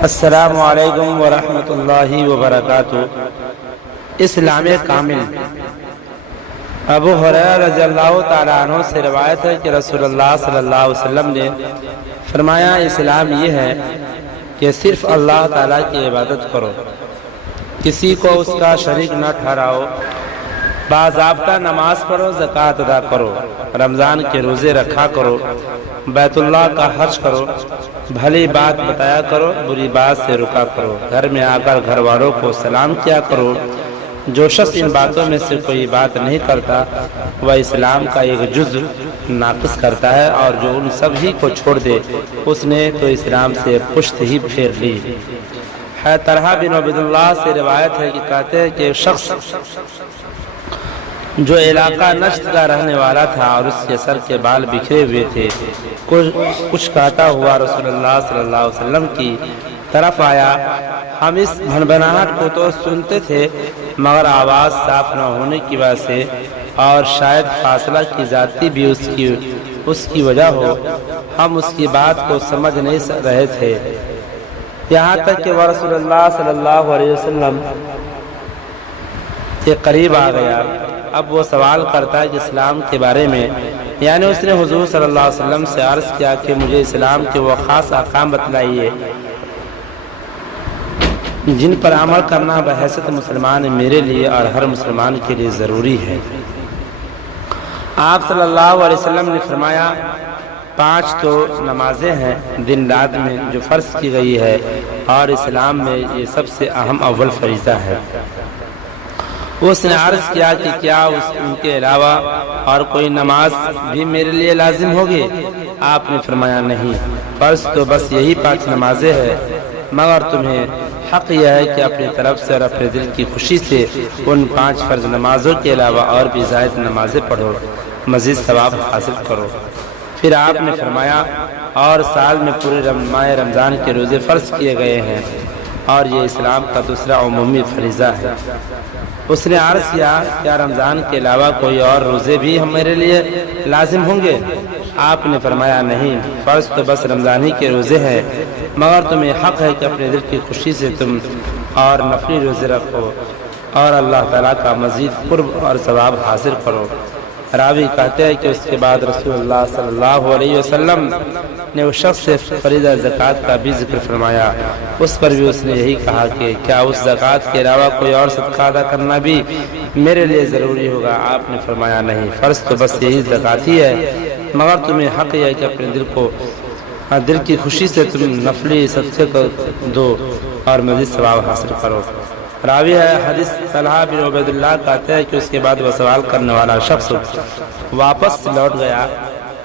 السلام علیکم ورحمۃ اللہ وبرکاتہ۔ اسلام کامل۔ ابو ہریرہ رضی اللہ تعالیٰ عنہ سے روایت ہے کہ رسول اللہ صلی اللہ علیہ وسلم نے فرمایا، اسلام یہ ہے کہ صرف اللہ تعالیٰ کی عبادت کرو، کسی کو اس کا شریک نہ ٹھہراؤ، باضابطہ نماز پڑھو، زکوٰۃ ادا کرو، رمضان کے روزے رکھا کرو، بیت اللہ کا حج کرو، بھلی بات بتایا کرو، بری بات سے رکا کرو، گھر میں آ کر گھر والوں کو سلام کیا کرو۔ جو شخص ان باتوں میں سے کوئی بات نہیں کرتا وہ اسلام کا ایک جزء ناقص کرتا ہے، اور جو ان سب ہی کو چھوڑ دے اس نے تو اسلام سے پشت ہی پھیر لی۔ طلحہ بن عبید اللہ سے روایت ہے کہ کہتے ہیں کہ ایک شخص جو علاقہ نشت کا رہنے والا تھا اور اس کے سر کے بال بکھرے ہوئے تھے، کچھ کہتا ہوا رسول اللہ صلی اللہ علیہ وسلم کی طرف آیا۔ ہم اس بھنبھناہٹ کو تو سنتے تھے مگر آواز صاف نہ ہونے کی وجہ سے، اور شاید فاصلہ کی ذاتی بھی اس کی وجہ ہو، ہم اس کی بات کو سمجھ نہیں رہے تھے، یہاں تک کہ وہ رسول اللہ صلی اللہ علیہ وسلم کے قریب آ گیا۔ اب وہ سوال کرتا ہے کہ اسلام کے بارے میں، یعنی اس نے حضور صلی اللہ علیہ وسلم سے عرض کیا کہ مجھے اسلام کے وہ خاص احکام بتلائیے جن پر عمل کرنا بحیثیت مسلمان میرے لیے اور ہر مسلمان کے لیے ضروری ہے۔ آپ صلی اللہ علیہ وسلم نے فرمایا، 5 تو نمازیں ہیں دن رات میں جو فرض کی گئی ہے، اور اسلام میں یہ سب سے اہم اول فریضہ ہے۔ اس نے عرض کیا کہ کیا ان کے علاوہ اور کوئی نماز بھی میرے لیے لازم ہوگی؟ آپ نے فرمایا نہیں، فرض تو بس یہی 5 نمازیں ہیں، مگر تمہیں حق یہ ہے کہ اپنی طرف سے اور اپنے دل کی خوشی سے ان 5 فرض نمازوں کے علاوہ اور بھی زائد نمازیں پڑھو، مزید ثواب حاصل کرو۔ پھر آپ نے فرمایا، اور سال میں پورے ماہ رمضان کے روزے فرض کیے گئے ہیں، اور یہ اسلام کا دوسرا عمومی فریضہ ہے۔ اس نے عرض کیا، کیا رمضان کے علاوہ کوئی اور روزے بھی میرے لیے لازم ہوں گے؟ آپ نے فرمایا نہیں، فرض تو بس رمضان ہی کے روزے ہیں، مگر تمہیں حق ہے کہ اپنے دل کی خوشی سے تم اور نفلی روزے رکھو اور اللہ تعالیٰ کا مزید قرب اور ثواب حاصل کرو۔ راوی کہتے ہیں کہ اس کے بعد رسول اللہ صلی اللہ علیہ وسلم نے اس شخص سے فریضہ زکوٰۃ کا بھی ذکر فرمایا، اس پر بھی اس نے یہی کہا کہ کیا اس زکوٰۃ کے علاوہ کوئی اور صدقہ ادا کرنا بھی میرے لیے ضروری ہوگا؟ آپ نے فرمایا نہیں، فرض تو بس یہی زکوٰۃ ہی ہے، مگر تمہیں حق ہے کہ اپنے دل کی خوشی سے تم نفلی صدقے کو دو اور مزید ثواب حاصل کرو۔ راوی ہے حدیث طلحہ بن عبید اللہ کہتے ہیں کہ اس کے بعد وہ سوال کرنے والا شخص واپس لوٹ گیا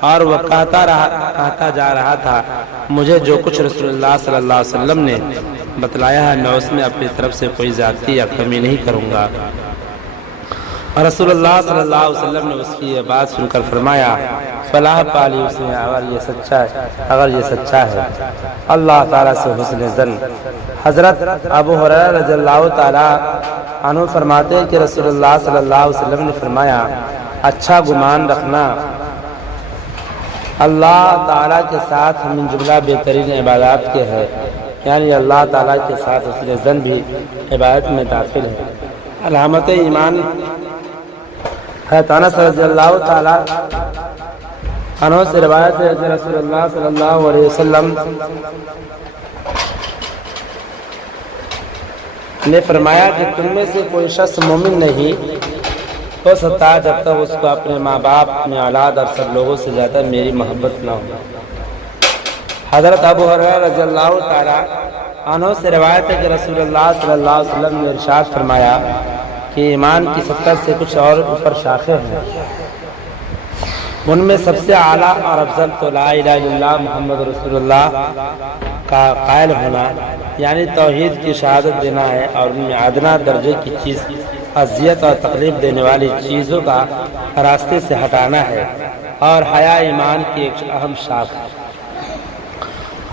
اور وہ کہتا جا رہا تھا، مجھے جو کچھ رسول اللہ صلی اللہ علیہ وسلم نے بتلایا ہے میں اس میں اپنی طرف سے کوئی زیادتی یا کمی نہیں کروں گا۔ اور رسول اللہ صلی اللہ علیہ وسلم نے اس کی یہ بات سن کر فرمایا، فلاح پالی اس نے اگر یہ سچا ہے اللہ تعالیٰ سے حسن ظن۔ حضرت ابو ہریرہ رضی اللہ تعالیٰ عنہ فرماتے ہیں کہ رسول اللہ صلی اللہ علیہ وسلم نے فرمایا، اچھا گمان رکھنا اللہ تعالیٰ کے ساتھ من جملہ بہترین عبادات کے ہے، یعنی اللہ تعالیٰ کے ساتھ حسن ظن بھی عبادت میں داخل ہے۔ علامت ایمان انس رضی اللہ تعالیٰ عنہ سے روایت ہے کہ رسول اللہ صلی اللہ علیہ وسلم نے فرمایا کہ تم میں سے کوئی شخص مومن نہیں ہو سکتا جب تک اس کو اپنے ماں باپ، اپنے اولاد اور سب لوگوں سے زیادہ میری محبت نہ ہو۔ حضرت ابو ہریرہ رضی اللہ تعالیٰ عنہ سے روایت ہے کہ رسول اللہ صلی اللہ علیہ وسلم نے ارشاد فرمایا کہ ایمان کی 70 سے کچھ اور اوپر شاخیں ہیں، ان میں سب سے اعلیٰ اور افضل تو لا الہ الا اللہ محمد رسول اللہ کا قائل ہونا، یعنی توحید کی شہادت دینا ہے، اور ان میں ادنا درجے کی چیز اذیت اور تکلیف دینے والی چیزوں کا راستے سے ہٹانا ہے، اور حیا ایمان کی ایک اہم شاخ ہے۔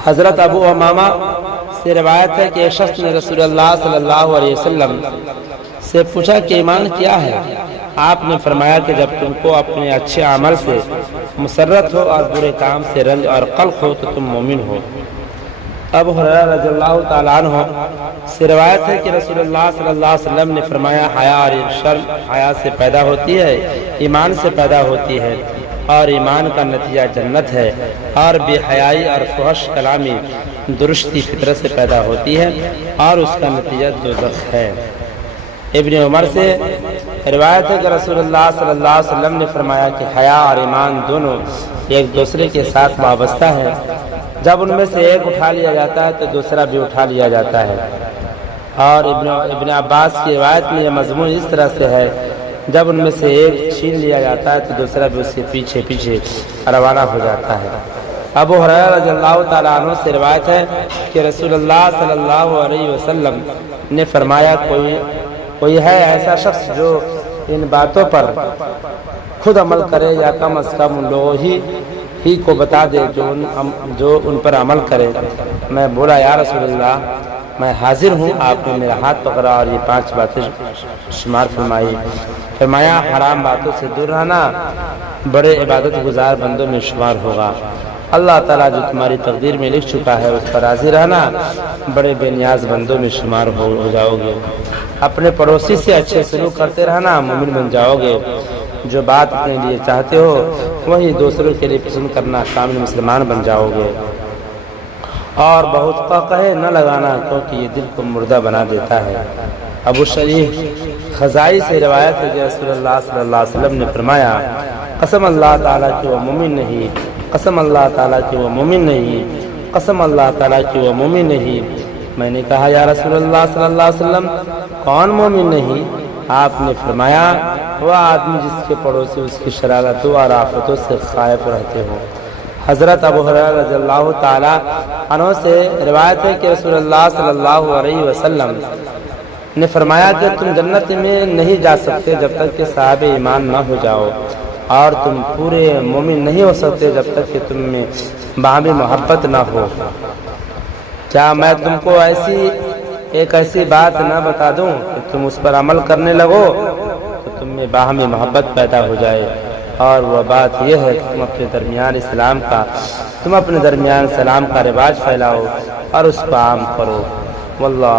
حضرت ابو امامہ سے روایت ہے کہ ایک شخص نے رسول اللہ صلی اللہ علیہ وسلم سے پوچھا کہ ایمان کیا ہے؟ آپ نے فرمایا کہ جب تم کو اپنے اچھے عمل سے مسرت ہو اور برے کام سے رنج اور قلق ہو تو تم مومن ہو۔ ابو ہریرہ رضی اللہ تعالیٰ عنہ سے روایت ہے کہ رسول اللہ صلی اللہ علیہ وسلم نے فرمایا حیا اور شرم حیا سے پیدا ہوتی ہے، ایمان سے پیدا ہوتی ہے، اور ایمان کا نتیجہ جنت ہے، اور بے حیائی اور فحش کلامی درستی فطرت سے پیدا ہوتی ہے اور اس کا نتیجہ دوزخ ہے۔ ابن عمر سے روایت ہے کہ رسول اللہ صلی اللہ علیہ وسلم نے فرمایا کہ حیا اور ایمان دونوں ایک دوسرے کے ساتھ وابستہ ہیں، جب ان میں سے ایک اٹھا لیا جاتا ہے تو دوسرا بھی اٹھا لیا جاتا ہے۔ اور ابن عباس کی روایت میں یہ مضمون اس طرح سے ہے، جب ان میں سے ایک چھین لیا جاتا ہے تو دوسرا بھی اس کے پیچھے پیچھے روانہ ہو جاتا ہے۔ ابو ہریرہ رضی اللہ تعالیٰ عنہ سے روایت ہے کہ رسول اللہ صلی اللہ علیہ وسلم نے فرمایا کوئی ہے ایسا شخص جو ان باتوں پر خود عمل کرے یا کم از کم ان لوگوں ہی کو بتا دے جو ان پر عمل کرے۔ میں بولا یا رسول اللہ میں حاضر ہوں۔ آپ نے میرا ہاتھ پکڑا اور یہ 5 باتیں شمار فرمائی۔ فرمایا حرام باتوں سے دور رہنا بڑے عبادت گزار بندوں میں شمار ہوگا۔ اللہ تعالیٰ جو تمہاری تقدیر میں لکھ چکا ہے اس پر راضی رہنا بڑے بے نیاز بندوں میں شمار ہو جاؤ گے۔ اپنے پڑوسی سے اچھے سلوک کرتے رہنا مومن بن جاؤ گے۔ جو بات اپنے لیے چاہتے ہو وہی دوسروں کے لیے پسند کرنا کامل مسلمان بن جاؤ گے۔ اور بہت قہقہے نہ لگانا کیونکہ یہ دل کو مردہ بنا دیتا ہے۔ ابو شریح خزائی سے روایت ہے کہ رسول اللہ صلی اللہ علیہ وسلم نے فرمایا قسم اللہ تعالیٰ کی وہ مومن نہیں، قسم اللہ تعالیٰ کی وہ مومن نہیں، قسم اللہ تعالیٰ کی وہ مومن نہیں۔ میں نے کہا یا رسول اللہ صلی اللہ علیہ وسلم کون مومن نہیں؟ آپ نے فرمایا وہ آدمی جس کے پڑوسی اس کی شرارتوں اور آفتوں سے خائف رہتے ہو۔ حضرت ابو ہریرہ رضی اللہ تعالیٰ عنہ سے روایت ہے کہ رسول اللہ صلی اللہ علیہ وسلم نے فرمایا کہ تم جنت میں نہیں جا سکتے جب تک کہ صاحب ایمان نہ ہو جاؤ، اور تم پورے مومن نہیں ہو سکتے جب تک کہ تم میں باہمی محبت نہ ہو۔ کیا میں تم کو ایک ایسی بات نہ بتا دوں کہ تم اس پر عمل کرنے لگو تو تم میں باہمی محبت پیدا ہو جائے؟ اور وہ بات یہ ہے کہ تم اپنے درمیان سلام کا رواج پھیلاؤ اور اس کو عام کرو۔ واللہ